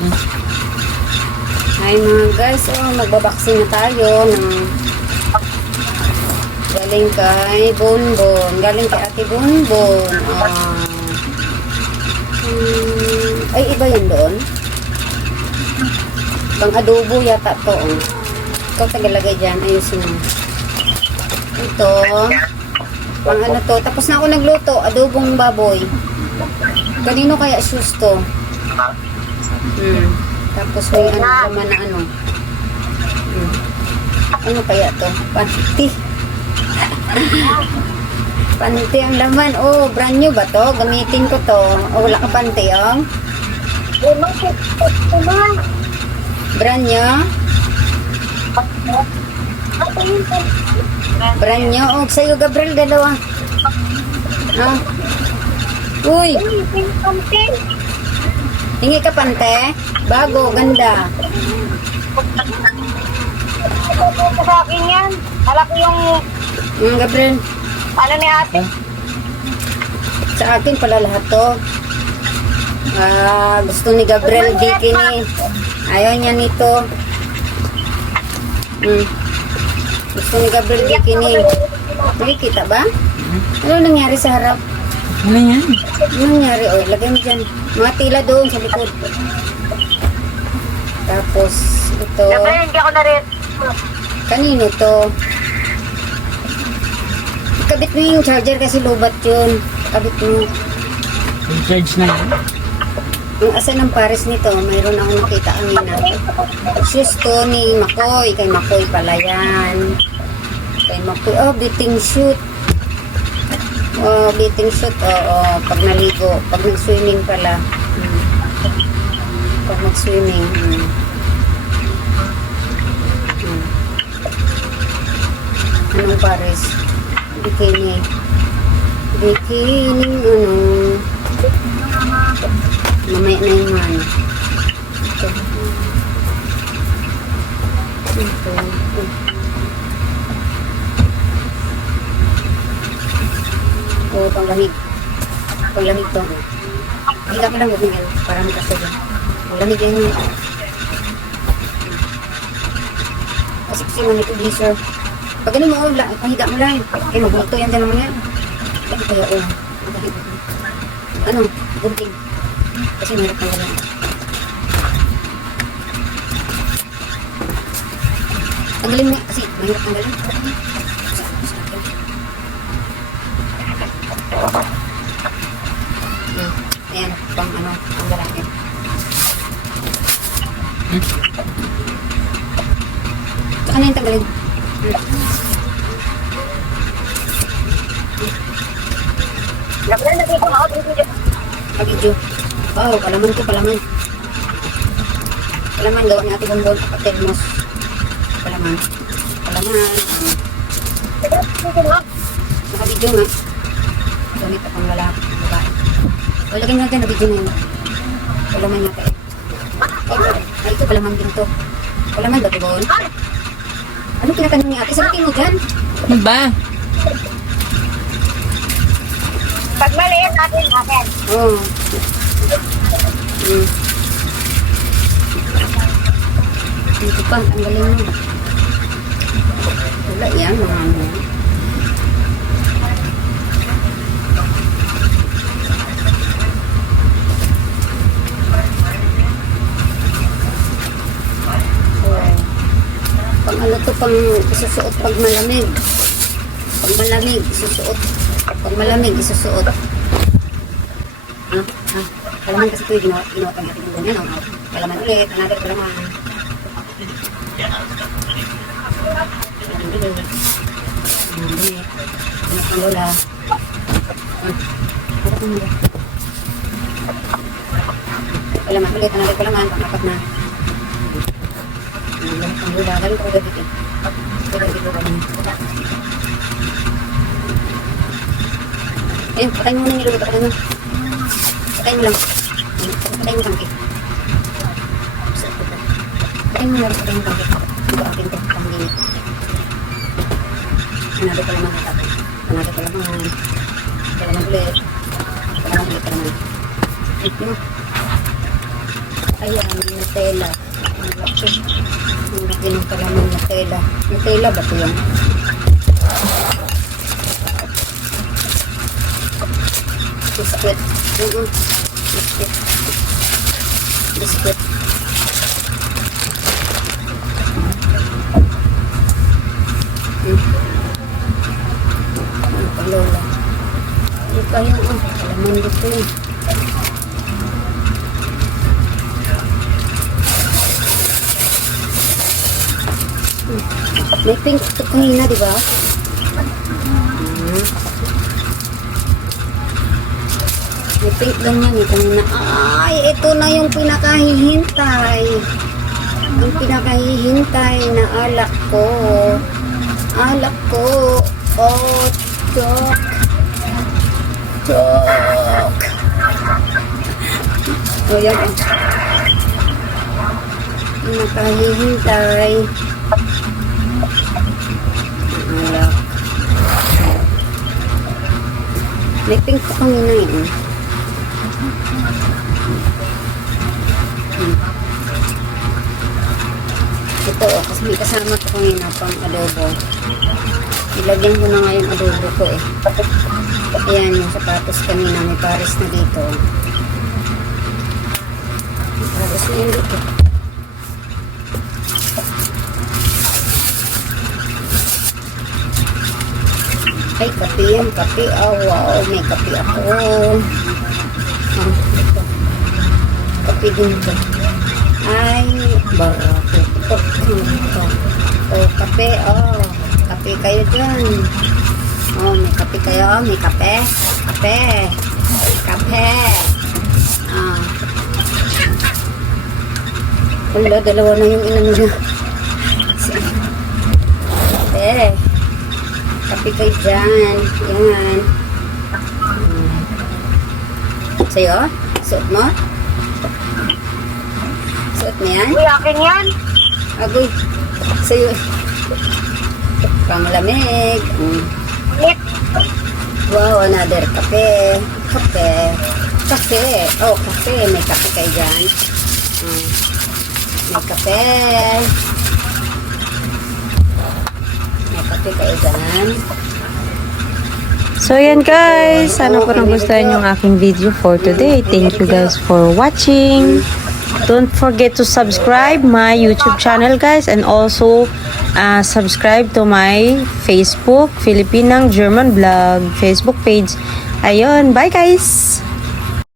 Hi mga guys, magbabaksin na tayo ng galing kay Bonbon. Galing kay Ate Bonbon. Ay, iba yun doon. Pang adobo yata to. Ikaw tagalagay dyan. Ayusin mo. Ito. Pang ano to. Tapos na ako nagluto. Adobong baboy. Kanino kaya shoes to? Tapos may ano naman na ano. Ano kaya to? Panty. Panty ang laman. Oh, brand new ba to? Gamitin ko to. O wala ka panty, oh? Brand new? Brand new? Oh, sa'yo, Gabriel, dalawa. Ah. Uy! Hingi ka pante? Bago, ganda. Sa akin yan. Malaki yung... Gabriel. Ano ni ate? Sa akin pala lahat to. Gusto ni Gabriel bikini. Ayaw niya nito. Gusto ni Gabriel bikini. Nakikita ba? Ano nangyari sa harap? Ano yan? Ano nangyari? O, lagay mo dyan. Mga tila doon sa likod. Tapos, ito. Siyempre, hindi ako na-red. Kanino to? Ikabit mo yung charger kasi lobat yun. Ikabit mo. Recharge na yan. Ang asa ng pares nito, mayroon akong nakita kanina. Shoes to ni Makoy. Kay Makoy pala yan. Kay Makoy. Oh, beating shoot. Oh, beating shoot. Oo, pag naligo. Pag nag-swimming pala. Pag mag-swimming. Anong pares? Bikini. Bikini, ano? Mamaya na yung man. Ito. O, panglamig. Panglamig to. Higa ka lang, huwag yan. Para magkasya yan. Panglamig yan yun. Kasi kasi man ito, blizzard. Pag ganun mo, pahiga mo lang. Kaya magbuto yan dyan naman yan. Kaya, ano, gunting. Kasi mahirap na yan. Tanggalin mo kasi mahirap tanggalin. Ayan, pang ano, pang lalaki. Saka na yung tanggalin. Siyempre, nag-iko na ako. Pag-video. Oh, palaman ko, palaman. Palaman, gawa ni Ate Bonbon. Patemos. Palaman. Palaman. Naka-video nga. Gamit akong lalaki. Babae. O, lagyan natin na video na yun. Palaman nga tayo. Ay, ito palaman din to. Palaman ba, Tibon? Anong tinatanong ni Ate? Sabitin mo dyan. Ano ba? Pag maliit natin, akin. Oo. Dito pa, ang galing mo. Wala yan, mga ano. Pang ano to, pang isusuot pag malamig. Pag malamig, isusuot. Pag malamig, isusuot. Palaman kasi ito yung ginawa pag natin yung ganyan. Palaman ulit, another palaman. Palaman ulit. Palaman ulit. Anak ng lola. Palaman ulit, another palaman. Pang-apat na. Anak ng lola. Galing ko agad dito. Galing dito ba naman? Ayun, patayin mo muna niluluto ka na. Patayin mo lang. Patayin mo tangki. Patayin mo lang, patayin mo tangki. Ito akin to, tangki. Hanapin ko naman ito. Hanapin ko naman. Palaman ulit. Palaman ulit, palaman. Wait mo. Ayan, Nutella. Ang laki. Ang laki ng palaman Nutella. Nutella ba ito yan? Biscuit. Biscuit. Biscuit. Ano pa lola? Ano pa yung palaman dito yun? May pink ito kanina, di ba? May pink ganyan eh kanina. Ay, ito na yung pinakahihintay. Yung pinakahihintay na alak ko. Alak ko. Oh, chok. Chok. O, yan. Pinakahihintay. Alak. May pink pa kanina yun. Ito, kasi may kasama ko kanina pang adobo. Ilagyan ko na ngayon adobo ko eh. Ayan, yung sapatos kanina, may pares na dito. May pares na yun dito. Ay, kape yan, kape. Oh, wow, may kape ako. Ito. Kape din ito. Ay, barako. Ito. Oh, kape, oh. Kape kayo dyan. Oh, may kape kayo. May kape. Kape. Kape. Ah. Wala, dalawa na yung inano niya. Kape. Kape kayo dyan. Yan. Sa'yo? Suot mo? Suot mo yan? Uy, akin yan. Agoy. Sa'yo. Panglamig. Ulit. Wow, another kape. Kape. Kape. Oh, kape. May kape kayo dyan. May kape. May kape kayo dyan. So yan guys, sana po nagustuhan yung aking video for today. Thank you guys for watching. Don't forget to subscribe my YouTube channel guys, and also subscribe to my Facebook Filipinang German Vlog Facebook page. Ayun, bye guys!